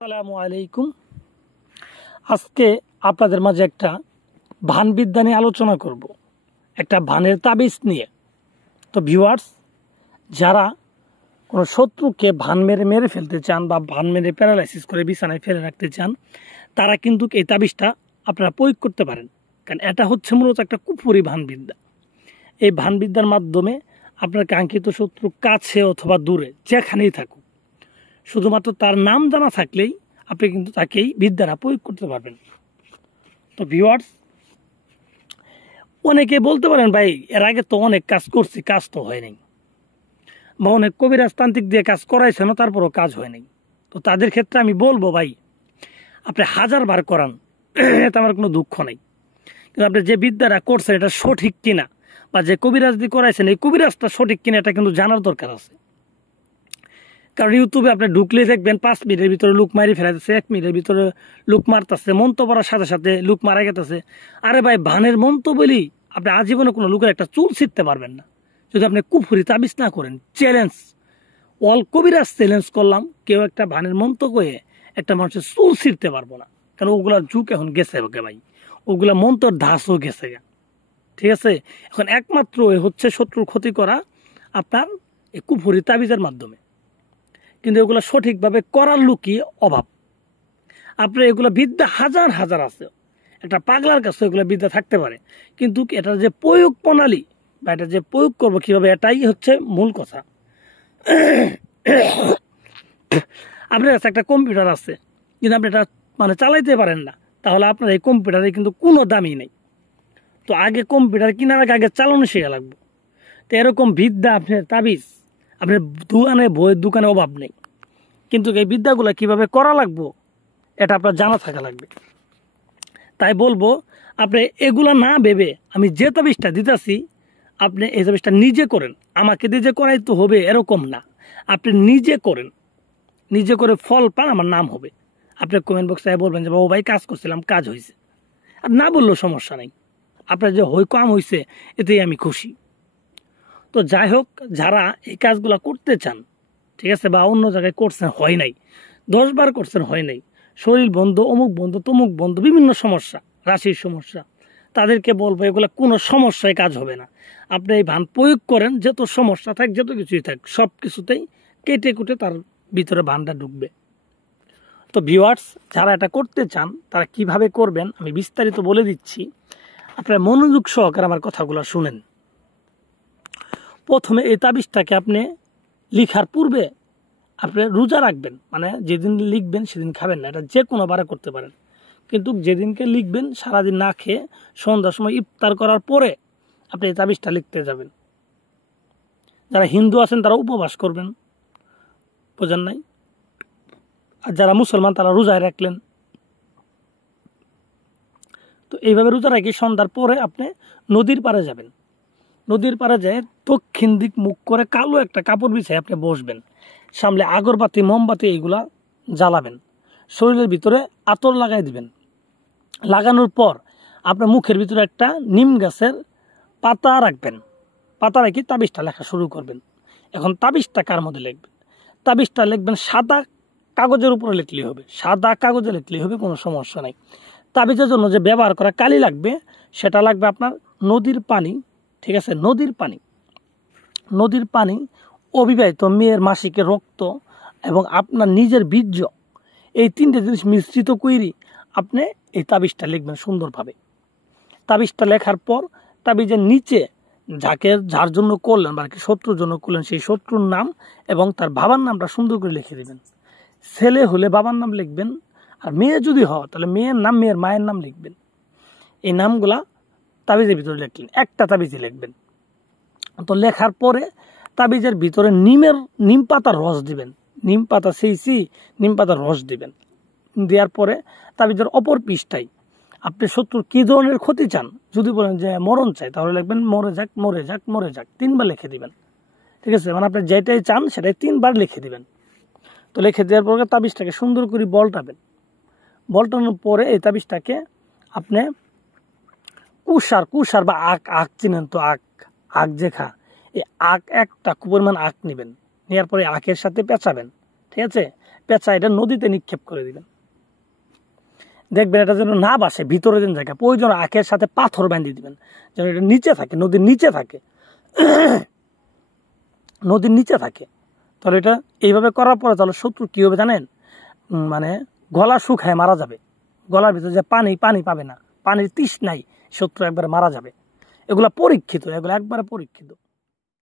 আসসালামু আলাইকুম। আজকে আপনাদের মাঝে একটা ভান বিদ্যা নিয়ে আলোচনা করব, একটা ভানের তাবিজ নিয়ে। তো ভিউয়ার্স, যারা কোনো শত্রুকে ভান মেরে মেরে ফেলতে চান বা ভান মেরে প্যারালাইসিস করে বিছানায় ফেলে রাখতে চান, তারা কিন্তু এই তাবিজটা আপনারা প্রয়োগ করতে পারেন। কারণ এটা হচ্ছে মূলত একটা কুফরি ভান বিদ্যা। এই ভান বিদ্যার মাধ্যমে আপনার কাঙ্ক্ষিত শত্রু কাছে অথবা দূরে যেখানেই থাকুক, শুধুমাত্র তার নাম জানা থাকলেই আপনি কিন্তু তাকে এই বিদ্যাটা প্রয়োগ করতে পারবেন। তো ভিউয়ার্স, অনেকে বলতে পারেন, ভাই এর আগে তো অনেক কাজ করছি, কাজ তো হয় নাই, বা অনেক কবিরাজতান্ত্রিক দিয়ে কাজ করাইছে না, তারপরও কাজ হয় নাই। তো তাদের ক্ষেত্রে আমি বলবো, ভাই আপনি 1000 বার করান, এতে আমার কোনো দুঃখ নেই। কিন্তু আপনি যে বিদ্যাটা করছেন এটা সঠিক কিনা, বা যে কবিরাজ দিয়ে করাইছেন এই কবিরাজটা সঠিক কিনা, এটা কিন্তু জানার দরকার আছে। কারণ ইউটিউবে আপনি ঢুকলে দেখবেন 5 মিনিটের ভিতরে লুক মারি ফেলাইতেছে, 1 মিনিটের ভিতরে লুক মারতেছে, মন্ত্র পড়ার সাথে সাথে লুক মারা গেতেছে। আরে ভাই, ভানের মন্ত্র বলি আপনি আজীবনে কোনো লুকের একটা চুল ছিঁড়তে পারবেন না যদি আপনি কুফরি তাবিজ না করেন। চ্যালেঞ্জ, অল কবিরাজ চ্যালেঞ্জ করলাম, কেউ একটা ভানের মন্ত্র কয়ে একটা মানুষের চুল ছিঁড়তে পারবো না। কারণ ওগুলার যুগ এখন গেছে ভাই, ওগুলা মন্ত্রের ধাসও গেছে। ঠিক আছে, এখন একমাত্র হচ্ছে শত্রুর ক্ষতি করা আপনার এই কুফরি তাবিজের মাধ্যমে। কিন্তু এগুলো সঠিকভাবে করার লোকই অভাব। আপনার এগুলো বিদ্যা হাজার হাজার আছে, একটা পাগলার কাছে এগুলো বিদ্যা থাকতে পারে, কিন্তু এটার যে প্রয়োগ প্রণালী বা এটা যে প্রয়োগ করবো কীভাবে, এটাই হচ্ছে মূল কথা। আপনার কাছে একটা কম্পিউটার আছে, কিন্তু আপনি এটা চালাইতে পারেন না, তাহলে আপনার এই কম্পিউটারে কিন্তু কোনো দামই নেই। তো আগে কম্পিউটার কেনার আগে চালানো শেখা লাগবে। তো এরকম বিদ্যা আপনার তাবিজ আপনার বইয়ের দোকানে অভাব নেই, কিন্তু এই বিদ্যাগুলো কিভাবে করা লাগবো এটা আপনার জানা থাকা লাগবে। তাই বলবো, আপনি এগুলা না ভেবে আমি যে তাবিজটা দিতেছি আপনি এই তাবিজটা নিজে করেন। আমাকে দিয়ে যে করাই তো হবে এরকম না, আপনি নিজে করেন, নিজে করে ফল পান, আমার নাম হবে। আপনি কমেন্ট বক্সে বলবেন যে বাবু ভাই কাজ করছিলাম, কাজ হয়েছে। আর না বললেও সমস্যা নেই, আপনার যে কাম হয়েছে এতেই আমি খুশি। তো যাই হোক, যারা এই কাজগুলো করতে চান, ঠিক আছে, বা অন্য জায়গায় করছেন হয় নাই, 10 বার করছেন হয় নাই, শরীর বন্ধ, অমুক বন্ধ, তমুক বন্ধ, বিভিন্ন সমস্যা, রাশির সমস্যা, তাদেরকে বলবো এগুলো কোনো সমস্যায় কাজ হবে না। আপনি এই ভান প্রয়োগ করেন, যত সমস্যা থাক, যত কিছুই থাক, সব কিছুতেই কেটে কুটে তার ভিতরে ভানটা ঢুকবে। তো ভিউয়ার্স, যারা এটা করতে চান তারা কিভাবে করবেন আমি বিস্তারিত বলে দিচ্ছি, আপনারা মনোযোগ সহকারে আমার কথাগুলো শুনেন। প্রথমে এই তাবিজটাকে আপনি লিখার পূর্বে আপনি রোজা রাখবেন, যেদিন লিখবেন সেদিন খাবেন না, এটা যে কোনো বারে করতে পারেন। কিন্তু যেদিনকে লিখবেন সারাদিন না খেয়ে সন্ধ্যার সময় ইফতার করার পরে আপনি এই তাবিজটা লিখতে যাবেন। যারা হিন্দু আছেন তারা উপবাস করবেন, বোঝেন নাই? আর যারা মুসলমান তারা রোজায় রাখলেন। তো এইভাবে রোজা রাখি সন্ধ্যার পরে আপনি নদীর পাড়ে যাবেন। নদীর পাড়ে যেয়ে দক্ষিণ দিক মুখ করে কালো একটা কাপড় বিছায় আপনি বসবেন, সামনে আগরবাতি, মোমবাতি এইগুলা জ্বালাবেন, শরীরের ভিতরে আতর লাগাই দিবেন। লাগানোর পর আপনার মুখের ভিতরে একটা নিম গাছের পাতা রাখবেন, পাতা রেখে তাবিজটা লেখা শুরু করবেন। এখন তাবিজটা কার মধ্যে লিখবেন? তাবিজটা লিখবেন সাদা কাগজের উপরে লিখলেই হবে, সাদা কাগজে লিখলেই হবে, কোনো সমস্যা নাই। তাবিজের জন্য যে ব্যবহার করা কালি লাগবে, সেটা লাগবে আপনার নদীর পানি। ঠিক আছে, নদীর পানি, অবিবাহিত মেয়ের মাসিকের রক্ত এবং আপনার নিজের বীর্য, এই 3টে জিনিস মিশ্রিত করি আপনি এই তাবিজটা লিখবেন সুন্দরভাবে। তাবিজটা লেখার পর তাবিজের নিচে যার জন্য করলেন বা শত্রুর জন্য করলেন সেই শত্রুর নাম এবং তার বাবার নামটা সুন্দর করে লিখে দেবেন। ছেলে হলে বাবার নাম লিখবেন, আর মেয়ে যদি হয় তাহলে মেয়ের নাম, মেয়ের মায়ের নাম লিখবেন। এই নামগুলা তাবিজের ভিতরে লিখলেন, একটা তাবিজে লিখবেন। তো লেখার পরে তাবিজের ভিতরে নিম পাতার রস দিবেন, নিম পাতার রস দিবেন। দেওয়ার পরে তাবিজের অপর পৃষ্ঠায় আপনি শত্রুর কী ধরনের ক্ষতি চান, যদি বলেন যে মরণ চাই তাহলে লিখবেন মরে যাক, মরে যাক, মরে যাক, 3 বার লিখে দিবেন। ঠিক আছে, আপনি যেটাই চান সেটাই 3 বার লিখে দিবেন। তো লিখে দেওয়ার পরে তাবিজটাকে সুন্দর করে বলটাবেন। বলটানোর পরে এই তাবিজটাকে আপনি কুষার বা আখ চিনেন তো, আখ যেখা, এই আখ একটা পরিমাণ আখ নেবেন, নেওয়ার পরে আখের সাথে পেঁচাবেন। ঠিক আছে, পেঁচা এটা নদীতে নিক্ষেপ করে দিবেন। দেখবেন এটা যেন না বাসে, ভিতরে যেন জায়গা, প্রয়োজন আখের সাথে পাথর বাঁধিয়ে দিবেন যেন এটা নিচে থাকে, নদীর নিচে থাকে, নদীর নিচে থাকে। তাহলে এটা এইভাবে করার পরে তাহলে শত্রু কী হবে জানেন, মানে গলা শুকায় মারা যাবে, গলার ভিতরে যে পানি পাবে না, পানির তৃষ্ণায় শত্রু একবারে মারা যাবে। এগুলা পরীক্ষিত, এগুলো একবারে পরীক্ষিত।